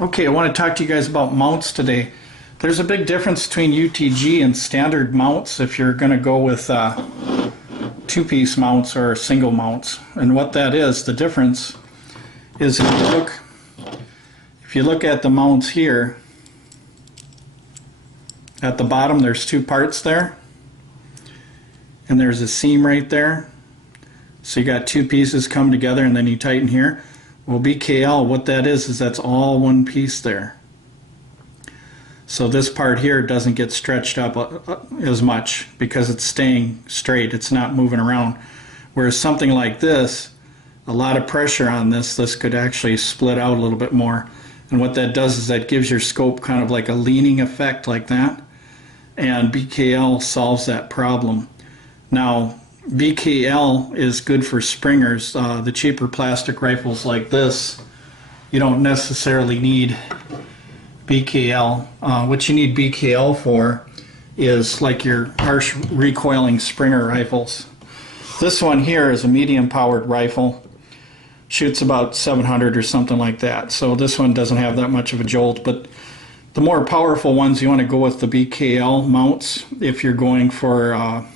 Okay, I want to talk to you guys about mounts today. There's a big difference between UTG and standard mounts if you're going to go with two-piece mounts or single mounts. And what that is, the difference is if you look at the mounts here, at the bottom there's two parts there, and there's a seam right there. So you got two pieces come together and then you tighten here. Well, BKL, what that is that's all one piece there. So this part here doesn't get stretched up as much because it's staying straight, it's not moving around. Whereas something like this, a lot of pressure on this could actually split out a little bit more. And what that does is that gives your scope kind of like a leaning effect like that. And BKL solves that problem. Now, BKL is good for springers. The cheaper plastic rifles like this, you don't necessarily need BKL. What you need BKL for is like your harsh recoiling Springer rifles. This one here is a medium powered rifle, shoots about 700 or something like that, so this one doesn't have that much of a jolt. But the more powerful ones, you want to go with the BKL mounts if you're going for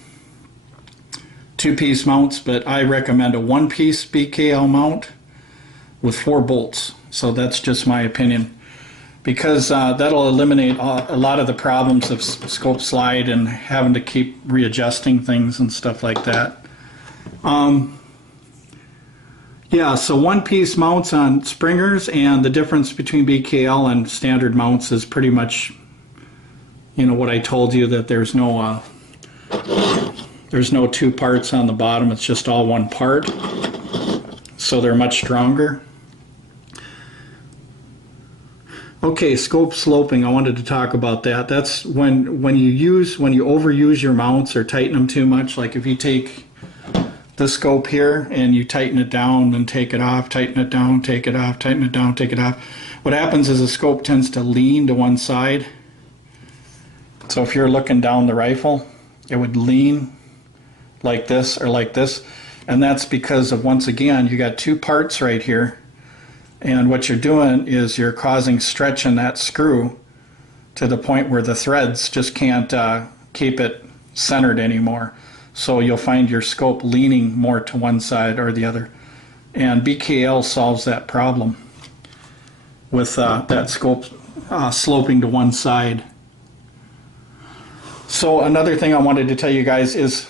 two-piece mounts, but I recommend a one-piece BKL mount with 4 bolts. So that's just my opinion, because that'll eliminate a lot of the problems of scope slide and having to keep readjusting things and stuff like that. Yeah, so one-piece mounts on springers, and the difference between BKL and standard mounts is pretty much, you know, what I told you, that there's no two parts on the bottom, it's just all one part. So they're much stronger. Okay, scope sloping, I wanted to talk about that. That's when you overuse your mounts or tighten them too much. Like if you take this scope here and you tighten it down and take it off, tighten it down, take it off, tighten it down, take it off. What happens is the scope tends to lean to one side. So if you're looking down the rifle, it would lean like this or like this, and that's because of, once again, you got two parts right here, and what you're doing is you're causing stretch in that screw to the point where the threads just can't keep it centered anymore. So you'll find your scope leaning more to one side or the other, and BKL solves that problem with that scope sloping to one side. So another thing I wanted to tell you guys is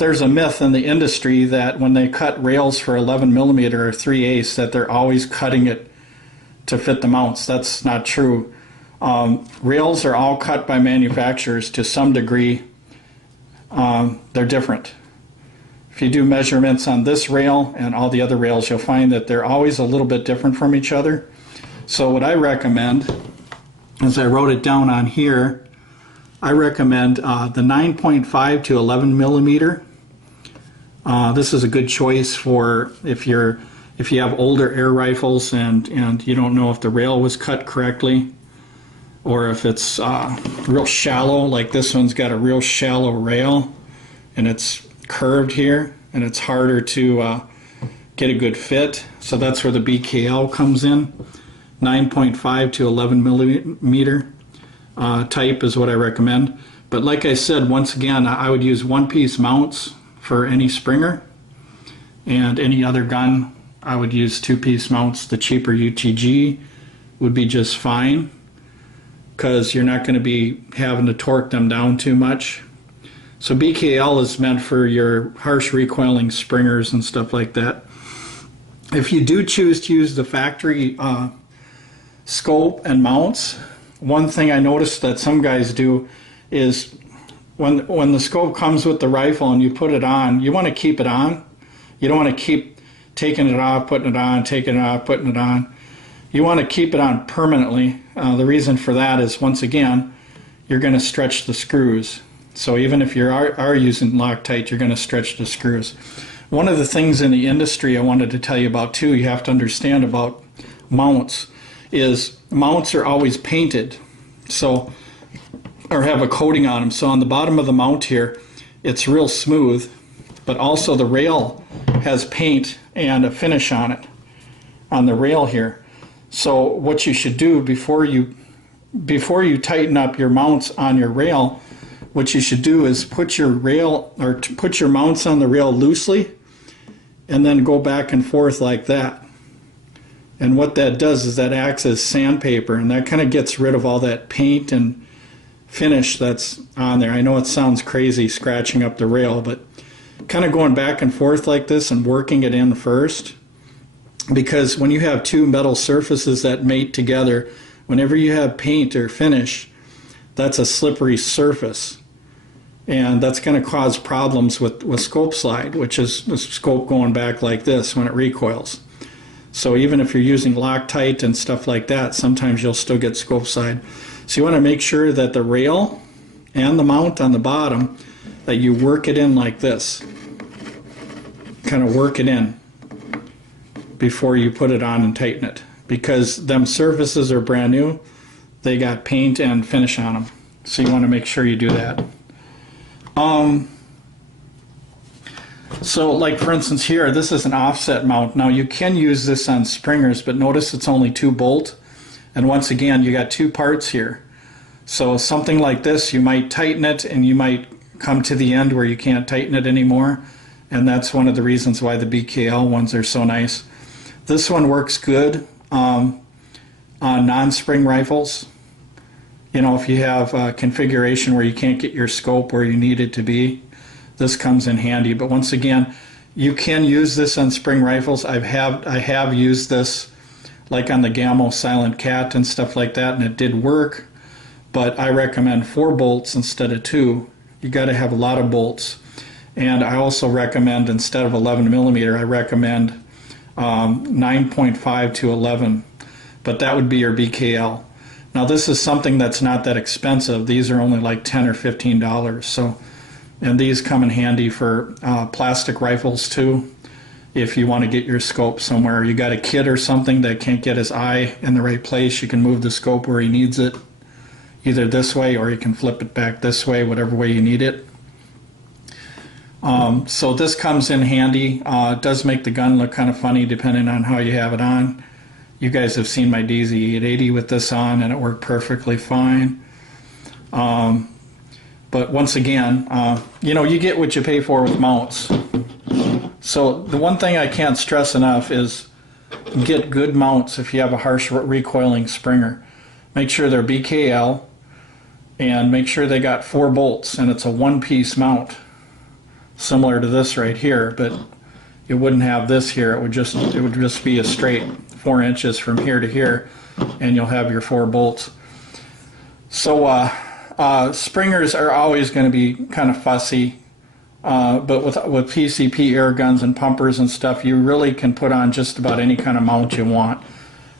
there's a myth in the industry that when they cut rails for 11mm or 3/8 that they're always cutting it to fit the mounts. That's not true. Rails are all cut by manufacturers to some degree. They're different. If you do measurements on this rail and all the other rails, you'll find that they're always a little bit different from each other. So what I recommend, as I wrote it down on here, I recommend the 9.5 to 11mm. This is a good choice for if you have older air rifles and you don't know if the rail was cut correctly, or if it's real shallow, like this one's got a real shallow rail and it's curved here and it's harder to get a good fit. So that's where the BKL comes in. 9.5 to 11mm. Type is what I recommend. But like I said, once again, I would use one-piece mounts for any Springer, and any other gun I would use two-piece mounts. The cheaper UTG would be just fine, because you're not going to be having to torque them down too much. So BKL is meant for your harsh recoiling Springers and stuff like that. If you do choose to use the factory scope and mounts, one thing I noticed that some guys do is when the scope comes with the rifle and you put it on, you want to keep it on. You don't want to keep taking it off, putting it on, taking it off, putting it on. You want to keep it on permanently. The reason for that is, once again, you're going to stretch the screws. So even if you are using Loctite, you're going to stretch the screws. One of the things in the industry I wanted to tell you about too, you have to understand about mounts, is mounts are always painted, so, or have a coating on them. So on the bottom of the mount here, it's real smooth, but also the rail has paint and a finish on it, on the rail here. So what you should do before you tighten up your mounts on your rail, what you should do is put your rail or put your mounts on the rail loosely and then go back and forth like that. And what that does is that acts as sandpaper, and that kind of gets rid of all that paint and finish that's on there. I know it sounds crazy scratching up the rail, but kind of going back and forth like this and working it in first, because when you have two metal surfaces that mate together, whenever you have paint or finish, that's a slippery surface, and that's going to cause problems with scope slide, which is the scope going back like this when it recoils. So even if you're using Loctite and stuff like that, sometimes you'll still get scope slide. So you want to make sure that the rail and the mount on the bottom, that you work it in like this. Kind of work it in before you put it on and tighten it, because them surfaces are brand new. They got paint and finish on them. So you want to make sure you do that. So like for instance here, this is an offset mount. Now you can use this on springers, but notice it's only 2 bolt. And once again, you got 2 parts here. So something like this, you might tighten it and you might come to the end where you can't tighten it anymore. And that's one of the reasons why the BKL ones are so nice. This one works good on non-spring rifles. You know, if you have a configuration where you can't get your scope where you need it to be, this comes in handy. But once again, you can use this on spring rifles. I have used this like on the Gammo Silent Cat and stuff like that, and it did work. But I recommend 4 bolts instead of 2. You got to have a lot of bolts. And I also recommend, instead of 11 millimeter, I recommend 9.5 to 11. But that would be your BKL. Now this is something that's not that expensive. These are only like $10 or $15. So, and these come in handy for plastic rifles too. If you want to get your scope somewhere, you got a kid or something that can't get his eye in the right place, you can move the scope where he needs it, either this way or you can flip it back this way, whatever way you need it. So this comes in handy. It does make the gun look kind of funny depending on how you have it on. You guys have seen my DZ880 with this on, and it worked perfectly fine. But once again, you know, you get what you pay for with mounts. So the one thing I can't stress enough is get good mounts if you have a harsh recoiling Springer. Make sure they're BKL, and make sure they got 4 bolts, and it's a one-piece mount, similar to this right here, but it wouldn't have this here. It would just be a straight 4 inches from here to here, and you'll have your 4 bolts. So Springers are always going to be kind of fussy, but with PCP air guns and pumpers and stuff, you really can put on just about any kind of mount you want.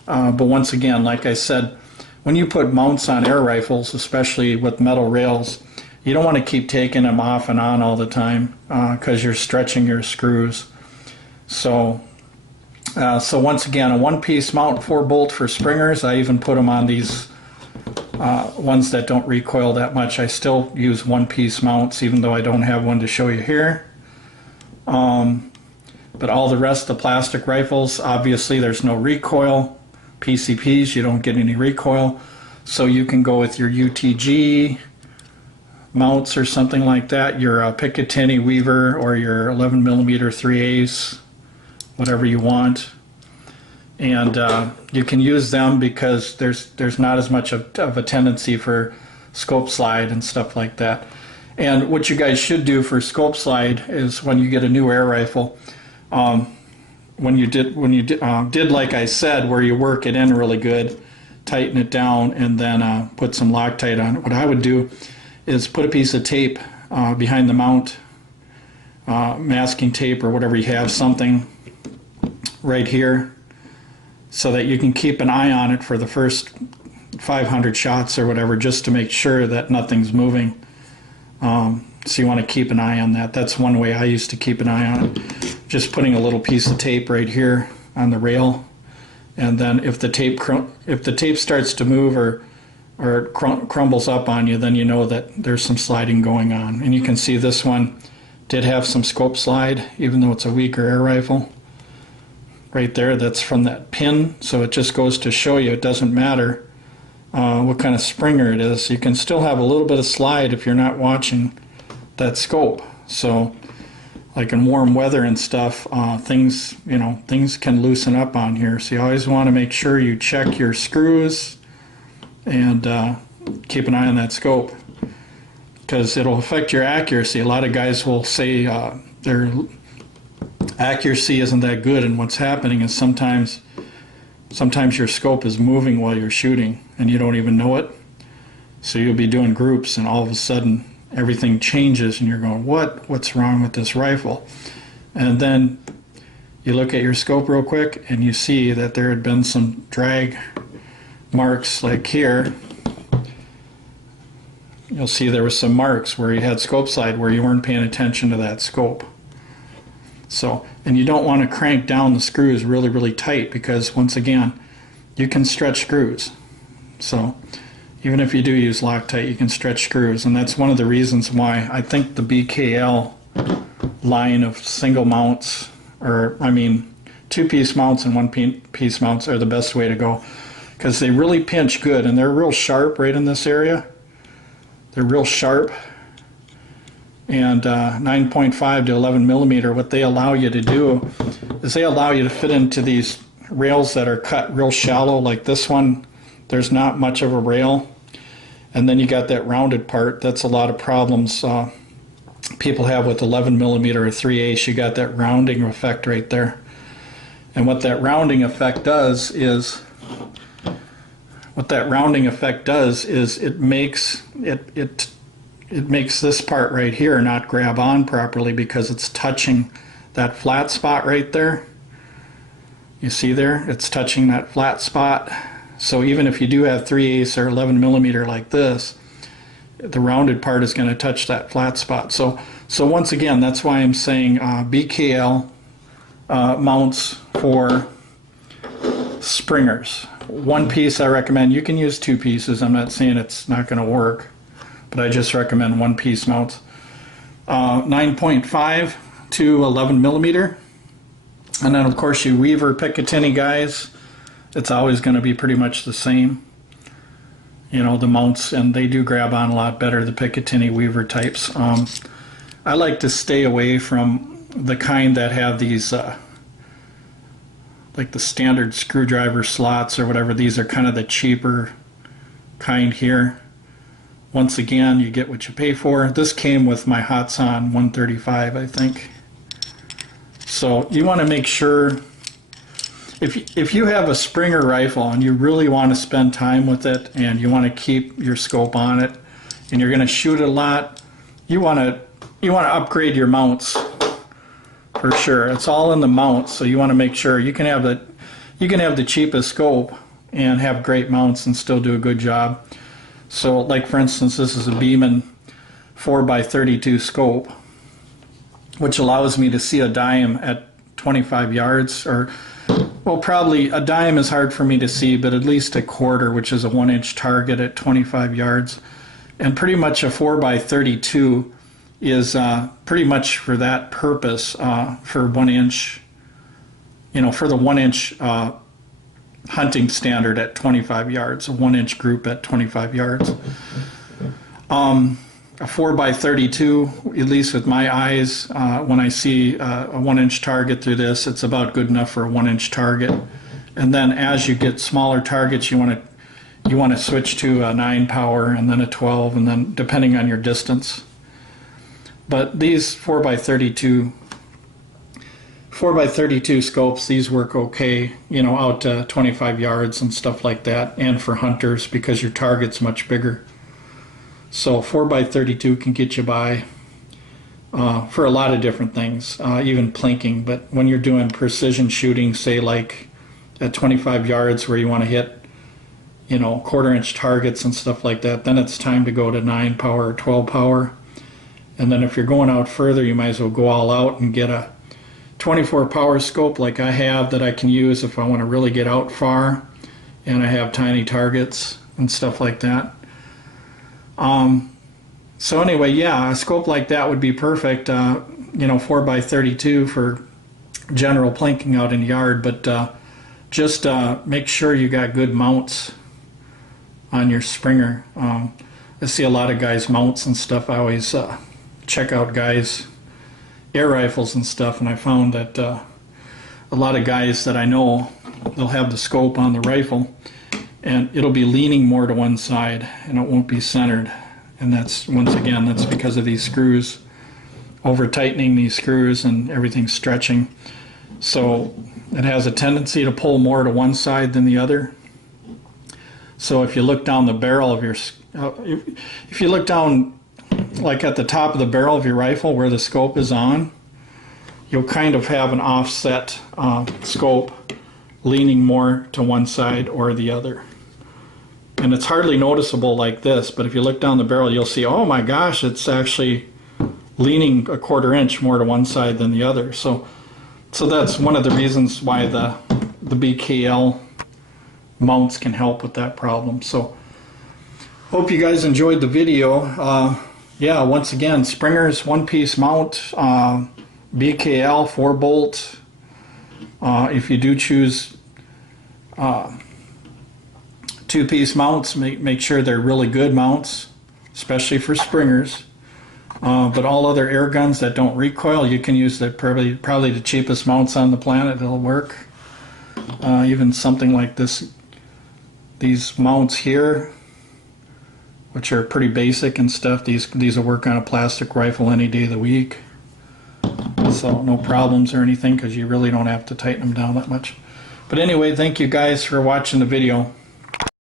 But once again, like I said, when you put mounts on air rifles, especially with metal rails, you don't want to keep taking them off and on all the time because you're stretching your screws. So once again, a one-piece mount, 4 bolt for Springers. I even put them on these ones that don't recoil that much. I still use one-piece mounts, even though I don't have one to show you here. But all the rest of the plastic rifles, obviously there's no recoil. PCPs, you don't get any recoil. So you can go with your UTG mounts or something like that, your Picatinny Weaver or your 11 millimeter 3/8, whatever you want. And you can use them because there's not as much of a tendency for scope slide and stuff like that. And what you guys should do for scope slide is when you get a new air rifle, when you did like I said, where you work it in really good, tighten it down, and then put some Loctite on it. What I would do is put a piece of tape behind the mount, masking tape or whatever you have, something right here, so that you can keep an eye on it for the first 500 shots or whatever, just to make sure that nothing's moving. So you want to keep an eye on that. That's one way I used to keep an eye on it. Just putting a little piece of tape right here on the rail, and then if the tape starts to move or crumbles up on you, then you know that there's some sliding going on. And you can see this one did have some scope slide, even though it's a weaker air rifle. right there. That's from that pin. So it just goes to show you it doesn't matter what kind of springer it is. You can still have a little bit of slide if you're not watching that scope. So like in warm weather and stuff, things can loosen up on here. So you always want to make sure you check your screws and keep an eye on that scope, because it'll affect your accuracy. A lot of guys will say their accuracy isn't that good, and what's happening is sometimes your scope is moving while you're shooting and you don't even know it. So you'll be doing groups and all of a sudden everything changes and you're going, what's wrong with this rifle? And then you look at your scope real quick and you see that there had been some drag marks like here. You'll see there was some marks where you had scope slide where you weren't paying attention to that scope. So, and you don't want to crank down the screws really, really tight, because once again, you can stretch screws. So even if you do use Loctite, you can stretch screws, and that's one of the reasons why I think the BKL line of single mounts, or I mean 2-piece mounts and 1-piece mounts, are the best way to go, because they really pinch good and they're real sharp right in this area. They're real sharp, and 9.5 to 11 millimeter, what they allow you to do is they allow you to fit into these rails that are cut real shallow. Like this one, there's not much of a rail, and then you got that rounded part. That's a lot of problems people have with 11 millimeter or 3/8. You got that rounding effect right there, and what that rounding effect does is it makes this part right here not grab on properly, because it's touching that flat spot right there. You see there, it's touching that flat spot. So even if you do have 3/8 or 11 millimeter like this, the rounded part is going to touch that flat spot. So once again, that's why I'm saying BKL mounts for springers. 1 piece I recommend. You can use 2 pieces. I'm not saying it's not going to work, but I just recommend 1-piece mounts. 9.5 to 11 millimeter. And then of course you Weaver Picatinny guys, it's always going to be pretty much the same. You know, the mounts, and they do grab on a lot better, the Picatinny Weaver types. I like to stay away from the kind that have these like the standard screwdriver slots or whatever. These are kind of the cheaper kind here. Once again, you get what you pay for. This came with my Hatsan 135, I think. So you want to make sure, if you have a Springer rifle and you really want to spend time with it and you want to keep your scope on it and you're going to shoot a lot, you want to upgrade your mounts for sure. It's all in the mounts, so you want to make sure you can have the cheapest scope and have great mounts and still do a good job. So like for instance, this is a Beeman 4x32 scope, which allows me to see a dime at 25 yards, or well, probably a dime is hard for me to see, but at least a quarter, which is a 1-inch target at 25 yards. And pretty much a 4x32 is pretty much for that purpose, for 1 inch, you know, for the 1-inch hunting standard at 25 yards, a 1-inch group at 25 yards. A 4x32, at least with my eyes, when I see a 1-inch target through this, it's about good enough for a 1-inch target. And then as you get smaller targets, you want to switch to a 9 power and then a 12, and then depending on your distance. But these 4x32 scopes, these work okay, you know, out to 25 yards and stuff like that, and for hunters because your target's much bigger. So 4x32 can get you by for a lot of different things, even plinking. But when you're doing precision shooting, say like at 25 yards where you want to hit, you know, 1/4-inch targets and stuff like that, then it's time to go to 9 power or 12 power. And then if you're going out further, you might as well go all out and get a 24 power scope like I have that I can use if I want to really get out far and I have tiny targets and stuff like that. So anyway, yeah, a scope like that would be perfect, you know, 4x32 for general plinking out in the yard, but just make sure you got good mounts on your Springer. I see a lot of guys mounts and stuff. I always check out guys air rifles and stuff, and I found that a lot of guys that I know, they'll have the scope on the rifle and it'll be leaning more to one side and it won't be centered, and that's, once again, that's because of these screws, over tightening these screws and everything stretching. So it has a tendency to pull more to one side than the other. So if you look down the barrel of your, if you look down like at the top of the barrel of your rifle where the scope is on, you'll kind of have an offset scope leaning more to one side or the other. And it's hardly noticeable like this, but if you look down the barrel, you'll see, oh my gosh, it's actually leaning a 1/4 inch more to one side than the other. So that's one of the reasons why the BKL mounts can help with that problem. So hope you guys enjoyed the video. Yeah, once again, Springer's one-piece mount, BKL 4-bolt. If you do choose 2-piece mounts, make sure they're really good mounts, especially for Springers. But all other air guns that don't recoil, you can use probably the cheapest mounts on the planet. It'll work. Even something like this, these mounts here, which are pretty basic and stuff, these will work on a plastic rifle any day of the week. So no problems or anything, because you really don't have to tighten them down that much. But anyway, thank you guys for watching the video.